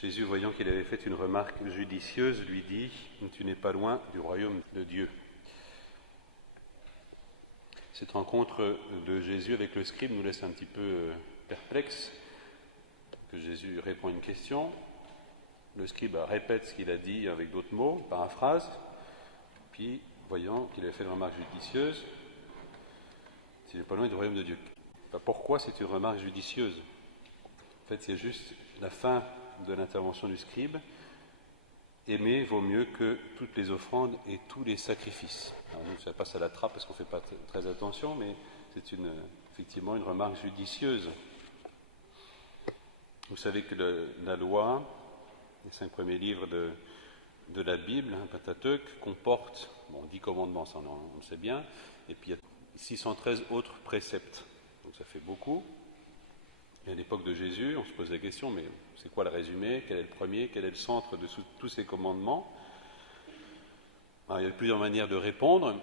Jésus, voyant qu'il avait fait une remarque judicieuse, lui dit « Tu n'es pas loin du royaume de Dieu ». Cette rencontre de Jésus avec le scribe nous laisse un petit peu perplexes, que Jésus répond à une question, le scribe répète ce qu'il a dit avec d'autres mots, paraphrase, puis voyant qu'il avait fait une remarque judicieuse, tu n'es pas loin du royaume de Dieu. Pourquoi c'est une remarque judicieuse ? En fait, c'est juste la fin de l'intervention du scribe. Aimer vaut mieux que toutes les offrandes et tous les sacrifices. Alors nous, ça passe à la trappe parce qu'on ne fait pas très attention, mais c'est effectivement une remarque judicieuse. Vous savez que la loi, les 5 premiers livres de la Bible, Pentateuque, comporte 10 commandements, ça on le sait bien, et puis il y a 613 autres préceptes. Donc ça fait beaucoup. Et à l'époque de Jésus, on se pose la question, mais c'est quoi le résumé ? Quel est le premier ? Quel est le centre de tous ces commandements ? Alors, il y a plusieurs manières de répondre.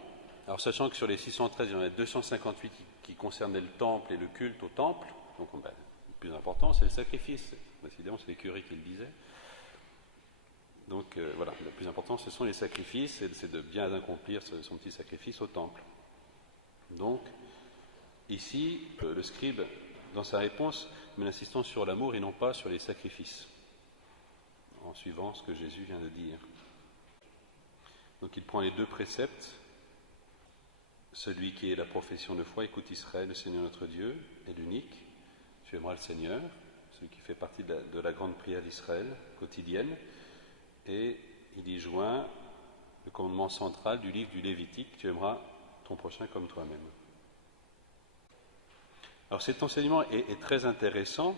Alors, sachant que sur les 613, il y en a 258 qui concernaient le temple et le culte au temple, donc le plus important, c'est le sacrifice. Décidément, c'est les curés qui le disaient. Donc, voilà, le plus important, ce sont les sacrifices, c'est de bien accomplir son petit sacrifice au temple. Donc, ici, le scribe, dans sa réponse, met l'insistance sur l'amour et non pas sur les sacrifices, en suivant ce que Jésus vient de dire. Donc il prend les 2 préceptes. Celui qui est la profession de foi, écoute Israël, le Seigneur notre Dieu est l'unique. Tu aimeras le Seigneur, celui qui fait partie de la grande prière d'Israël quotidienne. Et il y joint le commandement central du livre du Lévitique, tu aimeras ton prochain comme toi-même. Alors cet enseignement est très intéressant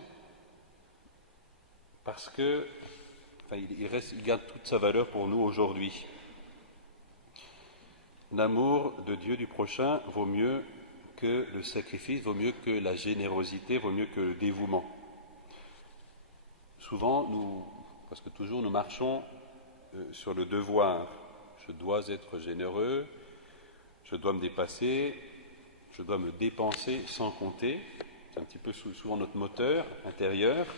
parce que il garde toute sa valeur pour nous aujourd'hui. L'amour de Dieu du prochain vaut mieux que le sacrifice, vaut mieux que la générosité, vaut mieux que le dévouement. Souvent, presque toujours, nous marchons sur le devoir. Je dois être généreux, je dois me dépasser, je dois me dépenser sans compter. C'est un petit peu souvent notre moteur intérieur.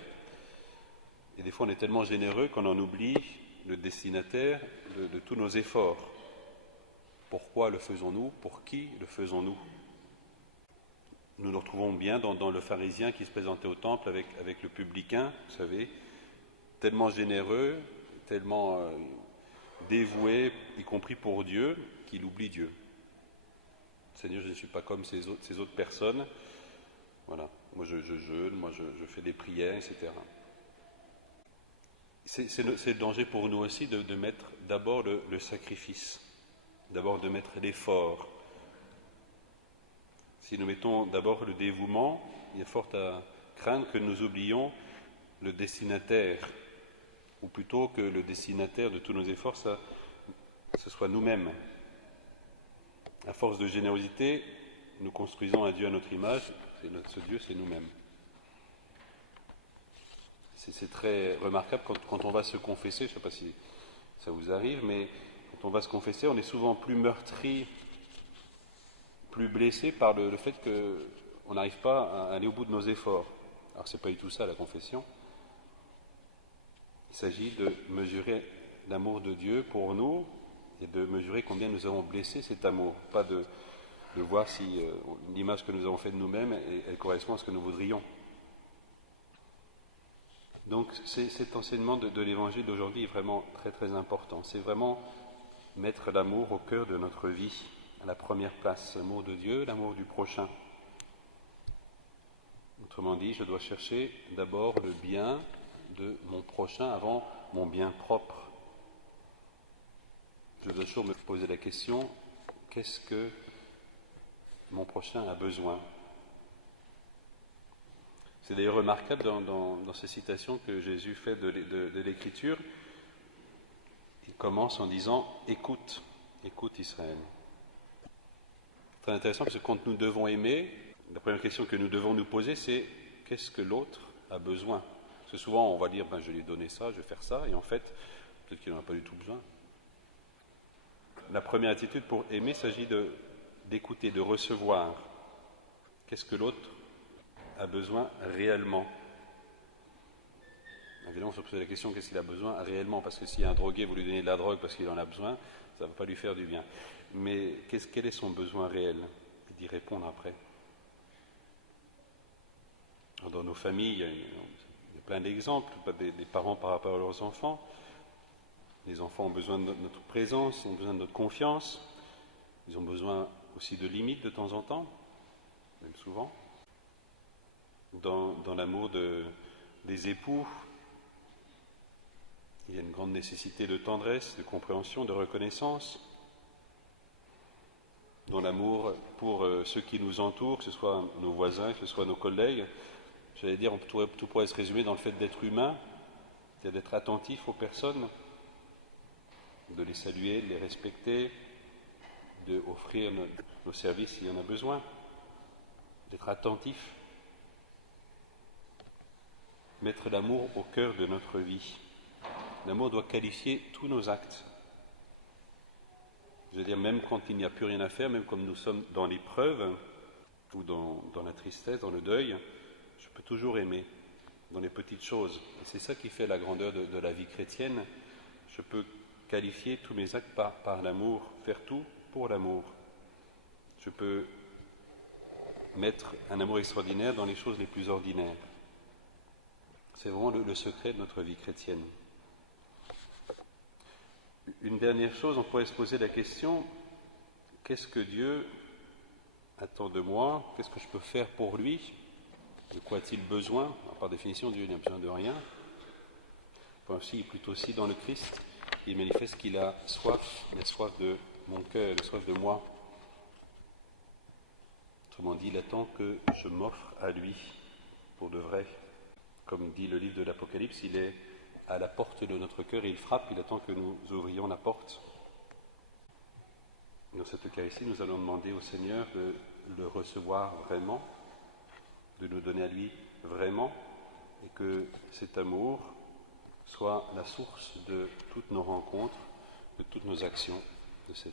Et des fois, on est tellement généreux qu'on en oublie le destinataire de tous nos efforts. Pourquoi le faisons-nous ? Pour qui le faisons-nous ? Nous nous retrouvons bien dans le pharisien qui se présentait au temple avec le publicain, vous savez, tellement généreux, tellement dévoué, y compris pour Dieu, qu'il oublie Dieu. Seigneur, je ne suis pas comme ces autres personnes. Voilà, moi je jeûne, moi je fais des prières, etc. C'est le danger pour nous aussi de mettre d'abord le sacrifice, d'abord de mettre l'effort. Si nous mettons d'abord le dévouement, il y a fort à craindre que nous oublions le destinataire, ou plutôt que le destinataire de tous nos efforts, ce soit nous-mêmes. À force de générosité, nous construisons un Dieu à notre image, ce Dieu, c'est nous-mêmes. C'est très remarquable quand on va se confesser, je ne sais pas si ça vous arrive, mais quand on va se confesser, on est souvent plus meurtri, plus blessé par le fait qu'on n'arrive pas à aller au bout de nos efforts. Alors c'est pas du tout ça la confession. Il s'agit de mesurer l'amour de Dieu pour nous et de mesurer combien nous avons blessé cet amour, pas de voir si l'image que nous avons faite de nous-mêmes, elle correspond à ce que nous voudrions. Donc cet enseignement de l'Évangile d'aujourd'hui est vraiment très très important. C'est vraiment mettre l'amour au cœur de notre vie, à la première place, l'amour de Dieu, l'amour du prochain. Autrement dit, je dois chercher d'abord le bien de mon prochain avant mon bien propre. Je dois toujours me poser la question, qu'est-ce que mon prochain a besoin ? C'est d'ailleurs remarquable dans ces citations que Jésus fait de l'Écriture. Il commence en disant « Écoute Israël ». Très intéressant parce que quand nous devons aimer, la première question que nous devons nous poser c'est « Qu'est-ce que l'autre a besoin ?» Parce que souvent on va dire « Je lui ai donné ça, je vais faire ça » et en fait, peut-être qu'il n'en a pas du tout besoin. La première attitude pour aimer, il s'agit d'écouter, de recevoir. Qu'est-ce que l'autre a besoin réellement ? Évidemment, il faut se poser la question, qu'est-ce qu'il a besoin réellement? Parce que s'il y a un drogué, vous lui donnez de la drogue parce qu'il en a besoin, ça ne va pas lui faire du bien. Mais quel est son besoin réel? Et d'y répondre après. Dans nos familles, il y a plein d'exemples, des parents par rapport à leurs enfants. Les enfants ont besoin de notre présence, ont besoin de notre confiance. Ils ont besoin aussi de limites de temps en temps, même souvent. Dans l'amour des époux, il y a une grande nécessité de tendresse, de compréhension, de reconnaissance. Dans l'amour pour ceux qui nous entourent, que ce soit nos voisins, que ce soit nos collègues, j'allais dire, tout pourrait se résumer dans le fait d'être humain, c'est-à-dire d'être attentif aux personnes, de les saluer, de les respecter, d'offrir nos services s'il y en a besoin, d'être attentif, mettre l'amour au cœur de notre vie. L'amour doit qualifier tous nos actes. Je veux dire, même quand il n'y a plus rien à faire, même comme nous sommes dans l'épreuve, ou dans la tristesse, dans le deuil, je peux toujours aimer, dans les petites choses. Et c'est ça qui fait la grandeur de la vie chrétienne. Je peux qualifier tous mes actes par l'amour, faire tout pour l'amour. Je peux mettre un amour extraordinaire dans les choses les plus ordinaires. C'est vraiment le secret de notre vie chrétienne. Une dernière chose, on pourrait se poser la question, qu'est-ce que Dieu attend de moi? Qu'est-ce que je peux faire pour lui? De quoi a-t-il besoin? Alors, par définition, Dieu n'a besoin de rien. Enfin, aussi, plutôt aussi dans le Christ, il manifeste qu'il a soif de mon cœur, il a soif de moi. Autrement dit, il attend que je m'offre à lui pour de vrai. Comme dit le livre de l'Apocalypse, il est à la porte de notre cœur et il frappe, il attend que nous ouvrions la porte. Dans cette Eucharistie, nous allons demander au Seigneur de le recevoir vraiment, de nous donner à lui vraiment, et que cet amour soit la source de toutes nos rencontres, de toutes nos actions de cette